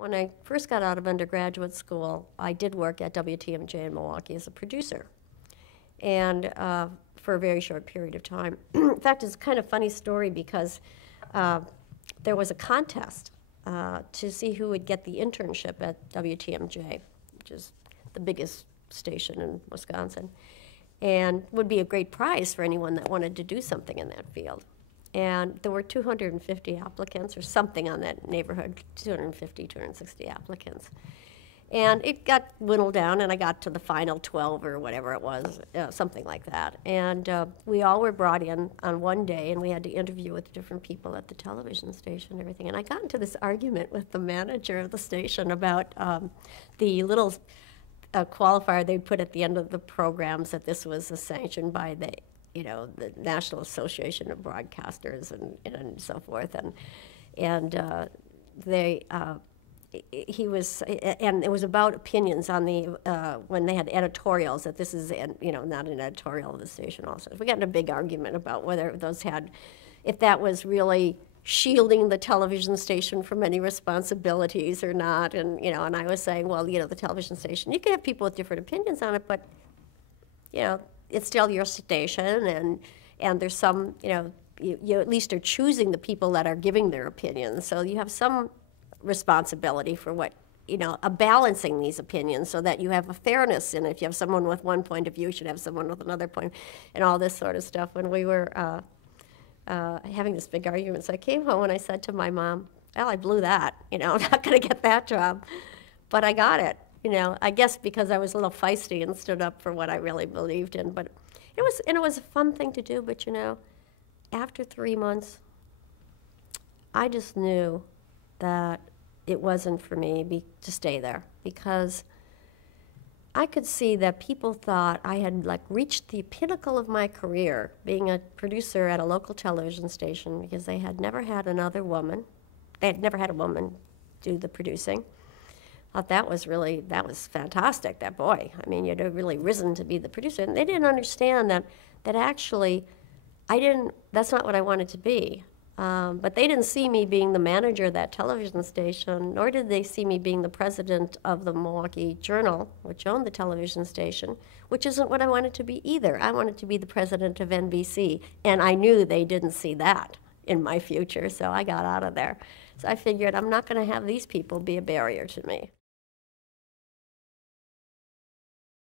When I first got out of undergraduate school, I did work at WTMJ in Milwaukee as a producer, and for a very short period of time. In fact, it's a kind of funny story because there was a contest to see who would get the internship at WTMJ, which is the biggest station in Wisconsin, and would be a great prize for anyone that wanted to do something in that field. And there were 250 applicants or something on that neighborhood, 250, 260 applicants. And it got whittled down, and I got to the final 12 or whatever it was, something like that. And we all were brought in on one day, and we had to interview with different people at the television station and everything. And I got into this argument with the manager of the station about the little qualifier they'd put at the end of the programs that this was sanctioned by the National Association of Broadcasters and so forth, and he was, and it was about opinions on the when they had editorials, that this is not an editorial of the station. Also, we got in a big argument about whether those had, if that was really shielding the television station from any responsibilities or not, and and I was saying, well, the television station, you can have people with different opinions on it, but it's still your station, and there's some, you at least are choosing the people that are giving their opinions, so you have some responsibility for what, balancing these opinions so that you have a fairness in it. If you have someone with one point of view, you should have someone with another point, and all this sort of stuff. When we were having this big argument, so I came home and I said to my mom, well, I blew that, I'm not going to get that job, but I got it. I guess because I was a little feisty and stood up for what I really believed in. But it was a fun thing to do. But after 3 months, I just knew that it wasn't for me to stay there, because I could see that people thought I had reached the pinnacle of my career, being a producer at a local television station, because they had never had another woman. They had never had a woman do the producing. I thought that was fantastic, that boy. I mean, you'd have really risen to be the producer. And they didn't understand that actually that's not what I wanted to be. But they didn't see me being the manager of that television station, nor did they see me being the president of the Milwaukee Journal, which owned the television station, which isn't what I wanted to be either. I wanted to be the president of NBC, and I knew they didn't see that in my future, so I got out of there. So I figured I'm not going to have these people be a barrier to me.